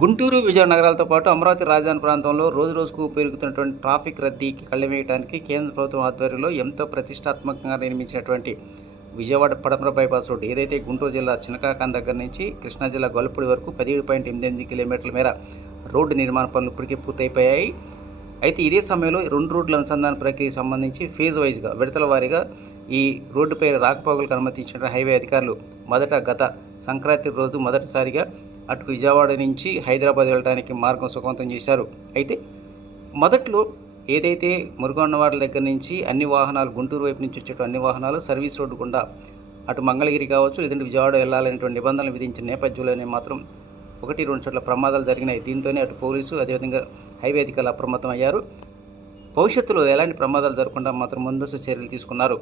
గుంటూరు, విజయనగరం నగరాలతో పాటు అమరావతి రాజధాని ప్రాంతంలో రోజురోజుకు పెరుగుతున్నటువంటి ట్రాఫిక్ రద్దీకి కళ్ళెమేయడానికి కేంద్ర ప్రభుత్వం ఆధ్వర్యంలో ఎంతో ప్రతిష్టాత్మకంగా నిర్మించినటువంటి విజయవాడ పడమర బైపాస్ రోడ్డు ఏదైతే గుంటూరు జిల్లా చినకాకాన్ దగ్గర నుంచి కృష్ణా జిల్లా గొల్లపూడి వరకు 17.88 కిలోమీటర్ల మేర రోడ్డు నిర్మాణ పనులు ఇప్పటికే పూర్తయిపోయాయి. అయితే ఇదే సమయంలో రెండు రోడ్ల అనుసంధాన ప్రక్రియకు సంబంధించి ఫేజ్ వైజ్గా విడతల వారీగా ఈ రోడ్డుపై రాకపోకలకు అనుమతించిన హైవే అధికారులు గత సంక్రాంతి రోజు మొదటిసారిగా అటు విజయవాడ నుంచి హైదరాబాద్ వెళ్ళడానికి మార్గం సుగమతం చేశారు. అయితే మొదట్లో ఏదైతే మురుగన్నవాడ దగ్గర నుంచి అన్ని వాహనాలు గుంటూరు వైపు నుంచి వచ్చేటువంటి అన్ని వాహనాలు సర్వీస్ రోడ్డు గుండా అటు మంగళగిరి కావచ్చు లేదంటే విజయవాడ వెళ్ళాలనేటువంటి నిబంధనలు విధించిన నేపథ్యంలోనే మాత్రం 1-2 చోట్ల ప్రమాదాలు జరిగినాయి. దీంతోనే అటు పోలీసు అదేవిధంగా హైవే అధికారులు అప్రమత్తం అయ్యారు. భవిష్యత్తులో ఎలాంటి ప్రమాదాలు జరగకుండా మాత్రం ముందస్తు చర్యలు తీసుకున్నారు.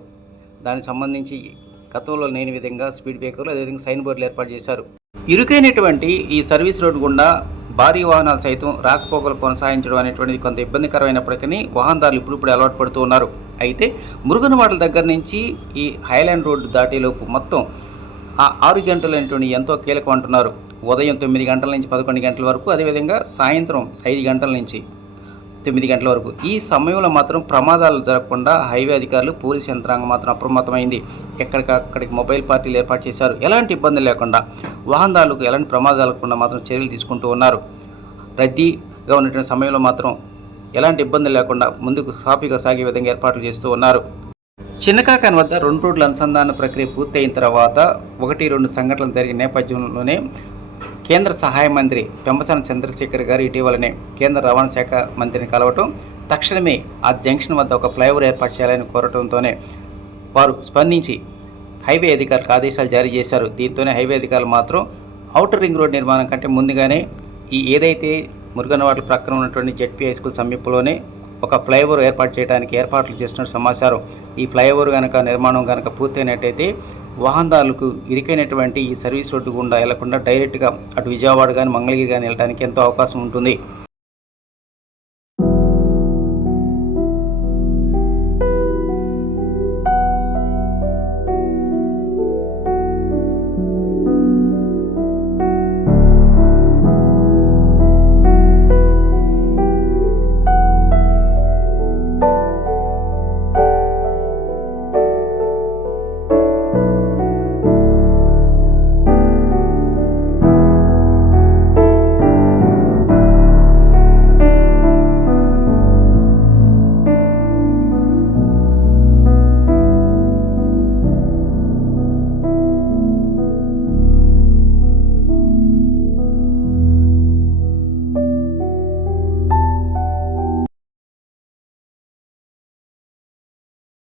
దానికి సంబంధించి గతంలో లేని విధంగా స్పీడ్ బ్రేకర్లు అదేవిధంగా సైన్ బోర్డులు ఏర్పాటు చేశారు. ఇరుకైనటువంటి ఈ సర్వీస్ రోడ్డు గుండా భారీ వాహనాలు సైతం రాకపోకలు కొనసాగించడం అనేటువంటిది కొంత ఇబ్బందికరమైనప్పటికీ వాహనదారులు ఇప్పుడు అలవాటు పడుతూ ఉన్నారు. అయితే మురుగనవాడల దగ్గర నుంచి ఈ హైలాండ్ రోడ్డు దాటేలోపు మొత్తం ఆ 6 గంటలు అనేటువంటి ఎంతో కీలకం అంటున్నారు. ఉదయం 9 గంటల నుంచి 11 గంటల వరకు, అదేవిధంగా సాయంత్రం 5 గంటల నుంచి 9 గంటల వరకు ఈ సమయంలో మాత్రం ప్రమాదాలు జరగకుండా హైవే అధికారులు పోలీసు యంత్రాంగం మాత్రం అప్రమత్తమైంది. ఎక్కడికక్కడికి మొబైల్ పార్టీలు ఏర్పాటు చేశారు. ఎలాంటి ఇబ్బందులు లేకుండా వాహనదారులకు ఎలాంటి ప్రమాదాలు లేకుండా మాత్రం చర్యలు తీసుకుంటూ ఉన్నారు. రద్దీగా ఉన్నటువంటి సమయంలో మాత్రం ఎలాంటి ఇబ్బందులు లేకుండా ముందుకు సాఫీగా సాగే విధంగా ఏర్పాట్లు చేస్తూ ఉన్నారు. చిన్నకాకాన్ వద్ద 2 రోడ్ల అనుసంధాన ప్రక్రియ పూర్తయిన తర్వాత 1-2 సంఘటనలు జరిగిన నేపథ్యంలోనే కేంద్ర సహాయ మంత్రి పెంబసాని చంద్రశేఖర్ గారు ఇటీవలనే కేంద్ర రవాణా శాఖ మంత్రిని కలవటం, తక్షణమే ఆ జంక్షన్ వద్ద ఒక ఫ్లైఓవర్ ఏర్పాటు చేయాలని కోరటంతోనే వారు స్పందించి హైవే అధికారులకు ఆదేశాలు జారీ చేశారు. దీంతోనే హైవే అధికారులు మాత్రం ఔటర్ రింగ్ రోడ్ నిర్మాణం కంటే ముందుగానే ఏదైతే మురుగనవాడల ప్రక్కన ఉన్నటువంటి జెడ్పీ హై స్కూల్ సమీపంలోనే ఒక ఫ్లైఓవర్ ఏర్పాటు చేయడానికి ఏర్పాట్లు చేస్తున్నట్టు సమాచారం. ఈ ఫ్లైఓవర్ నిర్మాణం కనుక పూర్తయినట్టయితే వాహనదారులకు ఇరుకైనటువంటి ఈ సర్వీస్ రోడ్డు గుండా వెళ్లకుండా డైరెక్ట్గా అటు విజయవాడ కానీ మంగళగిరి కానీ వెళ్ళడానికి ఎంతో అవకాశం ఉంటుంది.